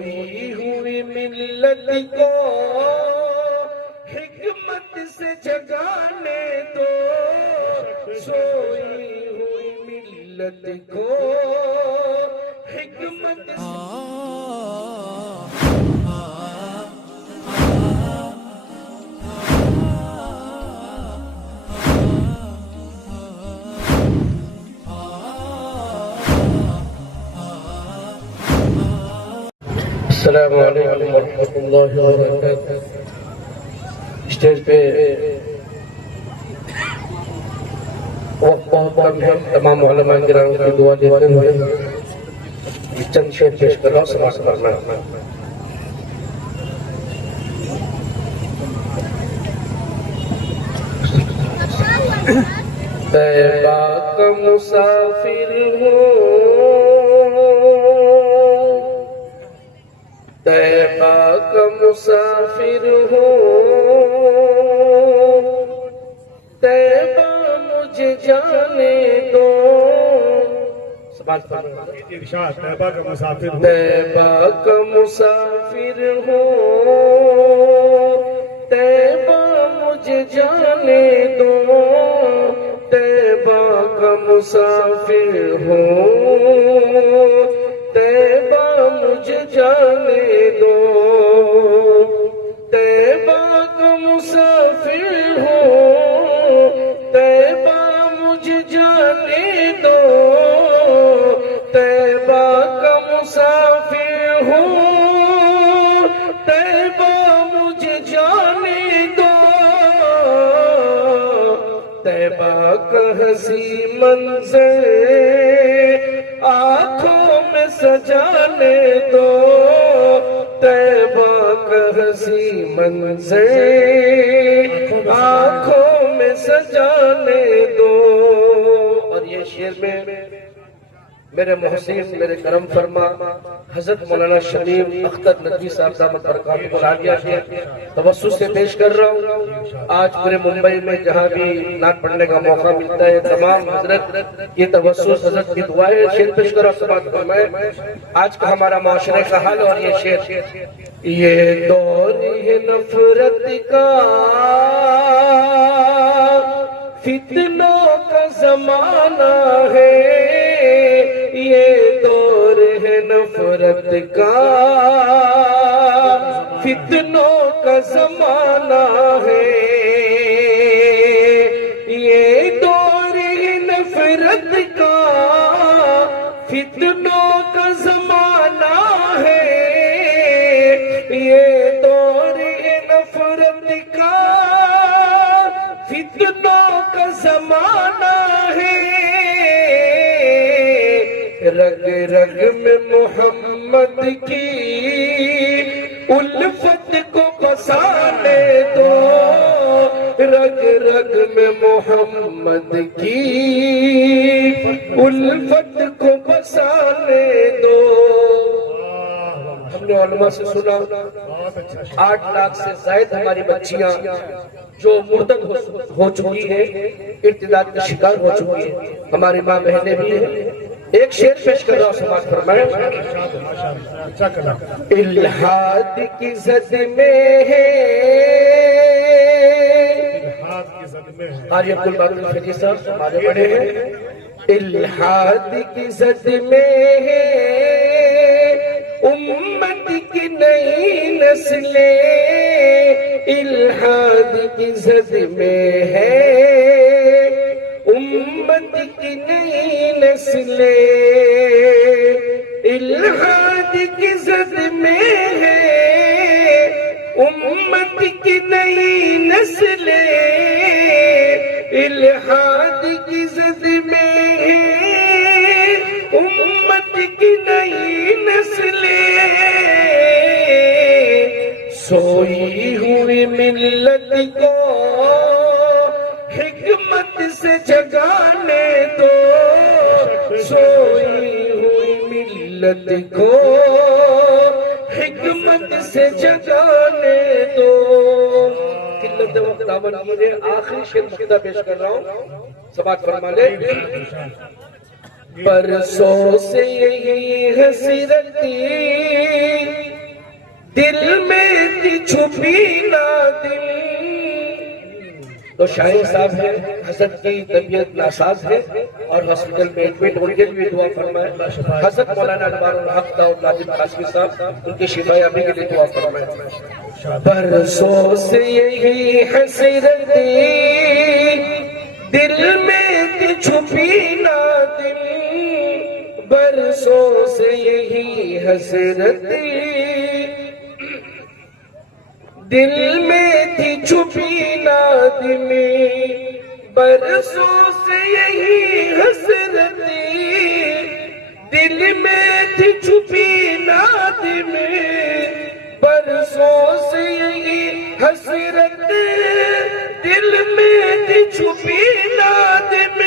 ہوئی ملت کو حکمت سے جگانے دو، سوئی ہوئی ملت کو حکمت سے السلام علیکم ورحمۃ اللہ وبرکاتہ۔ اسٹیج پہ وقت بہت کم ہے، تمام علماء کرام کی دعا لیتے ہوئے چند شعر پیش کر رہا ہوں، سماعت فرمائیں۔ طیبہ کا مسافر ہوں، طیبہ کا مسافر ہوں، طیبہ مجھے جانے دو، طیبہ کا مسافر ہوں، طیبہ کا مسافر ہوں، طیبہ مجھے جانے دو، طیبہ کا مسافر ہوں، طیبہ مجھے جانے دو، طیبہ کا مسافر ہوں، طیبہ مجھے جانے دو، طیبہ کا مسافر ہوں، طیبہ مجھے جانے دو، طیبہ کا حسین منظر آنکھوں میں سجانے دو، طیبہ کا حسین منظر آنکھوں میں سجانے دو۔ اور یہ شعر میں میرے محسن میرے کرم فرما حضرت مولانا شمیم اختر ندوی صاحب دامت برکاتہ العالیہ کے توسط سے پیش کر رہا ہوں۔ آج پورے ممبئی میں جہاں بھی نعت پڑھنے کا موقع ملتا ہے، تمام حضرت یہ توسط حضرت کی دعائیں شعر پیش کر رہا ہوں، سماعت فرمائیں۔ آج کا ہمارا معاشرے کا حال اور یہ شعر، یہ دور ہے نفرت کا، فتنوں کا زمانہ ہے، یہ دور ہے نفرت کا، فتنوں کا زمانہ ہے، یہ دور ہے نفرت کا، فتنوں کا زمانہ ہے، یہ دور ہے نفرت کا، فتنوں کا زمانہ ہے، رگ رگ میں محمد کی الفت کو بسانے دو، رگ رگ میں محمد کی الفت کو بسانے دو۔ ہم نے علماء سے سنا 8 لاکھ سے زائد ہماری بچیاں جو مرتد ہو چکی ہیں، ارتداد کا شکار ہو چکی ہیں، ہماری ماں بہنیں بھی ہیں۔ ایک شعر پیش کر رہا ہوں، سماعت فرمائیں۔ الہاد کی زد میں ہے، قاری عبدالباقی الفقی صاحب ہمارے بڑے ہیں، الہاد کی زد میں ہے، امت کی نئی نسلیں، الہاد کی زد میں ہے، امت کی نئی نسلیں، الہاد کی زد میں ہے، امت کی نئی نسلیں، الہاد کی زد میں ہے، امت کی نئی نسلیں، سوئی ہوئی ملت کو حکمت سے جگانے دو، سوئی ہوئی ملت کو حکمت سے جگانے دو۔ قلت وقت دامن کیجئے، آخری شعر مقتدہ پیش کر رہا ہوں، سماعت فرما لے۔ برسوں سے یہی حسرت دل میں تھی چھپی نا دل. تو شاہین صاحب ہیں, حضرت کی طبیعت ناساز ہے اور ہاسپٹل میں ایڈمٹ, ان کے لیے دعا فرمائے. حضرت مولانا انوار الحق داؤد ناظم قاسمی صاحب, ان کی شفا یابی کے لیے دعا فرمائے. برسوں سے یہی حسرت دل میں تھی چھپی نا دل, برسوں سے یہی حسرت دل میں تھی چھپی نا دل, برسوں سے یہی حسرت دل میں تھی چھپی نا دل, برسوں سے یہی حسرت دل میں تھی چھپی نا دل.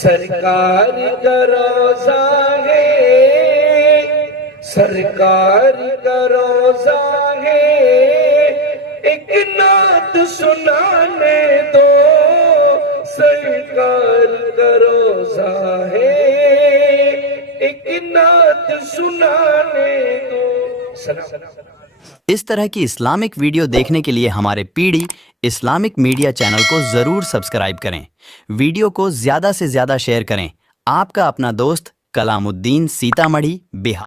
سرکار کا روزہ ہے, سرکار کا روزہ ہے, ایک نعت سنانے دو. سرکار کا روزہ ہے, ایک نعت سنانے دو. اس طرح کی اسلامک ویڈیو دیکھنے کے لیے ہمارے P D Islamic media channel کو ضرور سبسکرائب کریں. ویڈیو کو زیادہ سے زیادہ شیئر کریں. آپ کا اپنا دوست کلام الدین, سیتامڑھی, بہار.